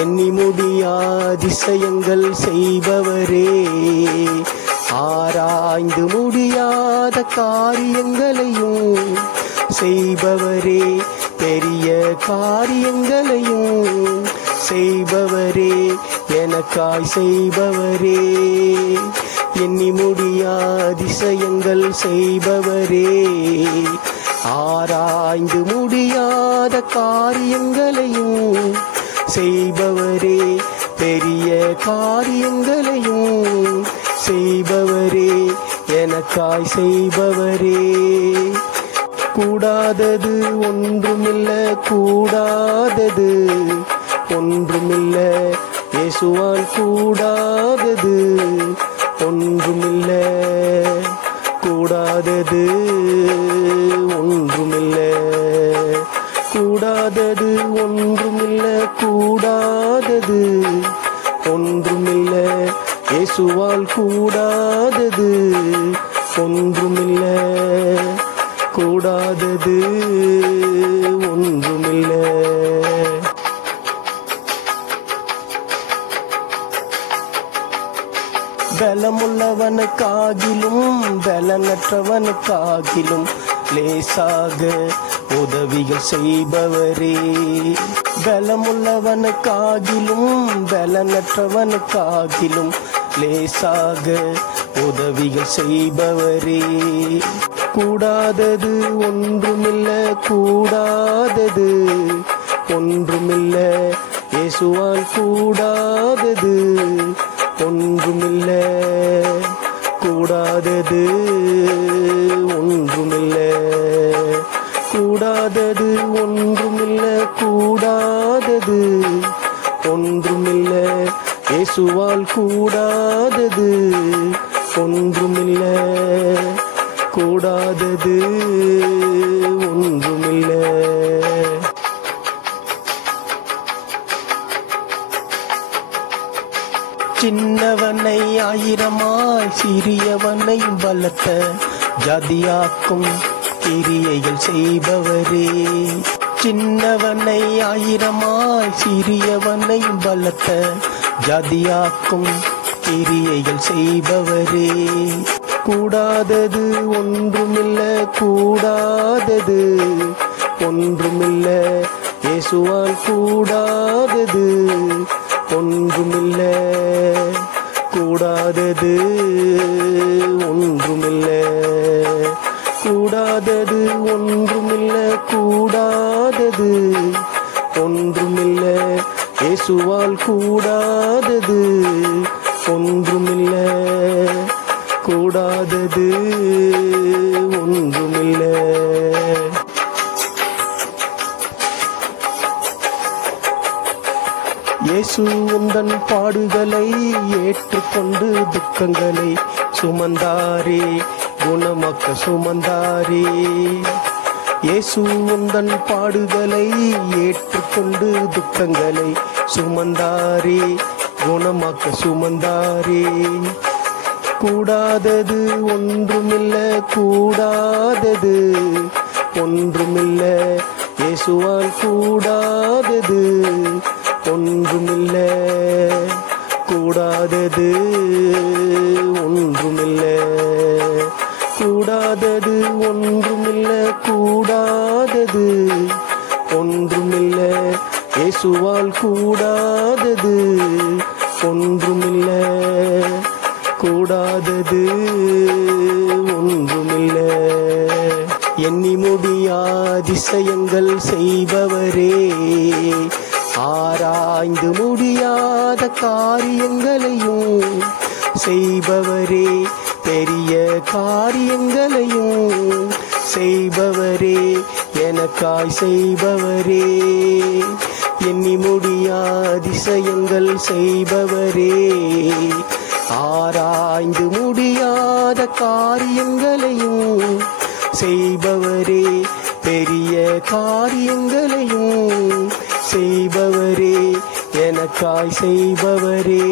எண்ணி முடியா அதிசயங்கள் செய்பவரே, ஆராய்ந்து முடியாத காரியங்களையும் செய்பவரே, பெரிய காரியங்களையும் செய்பவரே, எனக்காய் செய்பவரே, எண்ணி முடியா அதிசயங்கள் செய்பவரே, ஆராய்ந்து முடியாத காரியங்களையும் செய்பவரே, பெரிய காரியங்களையும் செய்பவரே, எனக்காய் செய்பவரே. கூடாதது ஒன்றுமில்ல, கூடாதது ஒன்றுமில்ல, இயேசுவால் கூடாதது ஒன்றுமில்ல, கூடாதது ஒன்றுமில்ல, கூடாதது ஒன்றுமில்ல, கூடாதது ஒன்றுமில்ல, இயேசுவால் கூடாதது ஒன்றுமில்ல, கூடாதது ஒன்றுமில்ல. பலமுள்ளவனுக்காகிலும் பலனற்றவனுக்காகிலும் லேசாக உதவிகள் செய்பவரே, பலமுள்ளவனுக்காகிலும் பலனற்றவனுக்காகிலும் லேசாக உதவிகள் செய்பவரே, கூடாதது ஒன்றுமில்ல, கூடாதது ஒன்றுமில்ல, இயேசுவால் கூடாதது ஒன்றுமில்ல, கூடாதது ஒன்றுமில்ல, கூடாதது ஒன்றுமில்ல, கூடாதது ஒன்றுமில்ல, இயேசுவால் கூடாதது ஒன்றுமில்ல, கூடாதது ஒன்றுமில்ல. சின்னவனை ஆயிரமாய் சிறியவனை பலத்த ஜாதியாக்கும் கிரியைகள் செய்பவரே, சின்னவனை ஆயிரமாய் சிறியவனை பலத்த ஜாதியாக்கும் கிரியைகள் செய்பவரே, கூடாதது ஒன்றுமில்ல, கூடாதது ஒன்றுமில்ல, இயேசுவால் கூடாதது ஒன்றுமில்ல, கூடாதது ஒன்றுமில்ல, கூடாதது ஒன்றுமில்ல, கூடாதது ஒன்றுமில்ல, இயேசுவால் கூடாதது ஒன்றுமில்ல, கூடாதது ஒன்றுமில்ல. இயேசு உந்தன் பாடுகளை ஏற்றுக்கொண்டு துக்கங்களை சுமந்தாரே, குணமாக்க சுமந்தாரே, இயேசு உந்தன் பாடுகளை ஏற்றுக்கொண்டு துக்கங்களை சுமந்தாரே, குணமாக்க சுமந்தாரே, கூடாதது ஒன்றுமில்ல, கூடாதது ஒன்றுமில்ல, இயேசுவால் கூடாதது ஒன்றுமில்ல, கூடாதது ஒன்றுமில்ல, கூடாதது ஒன்றுமில்ல, கூடாதது ஒன்றுமில்ல, இயேசுவால் கூடாதது ஒன்றுமில்ல, கூடாதது ஒன்றுமில்ல. எண்ணி முடியா அதிசயங்கள் செய்பவரே, ஆராய்ந்து முடியாத காரியங்களையும் செய்பவரே, பெரிய காரியங்களையும் செய்பவரே, எனக்காய் செய்பவரே, எண்ணி முடியா அதிசயங்கள் செய்பவரே, ஆராய்ந்து முடியாத காரியங்களையும் செய்பவரே, பெரிய காரியங்களையும் செய்பவரே, எனக்காய் செய்பவரே.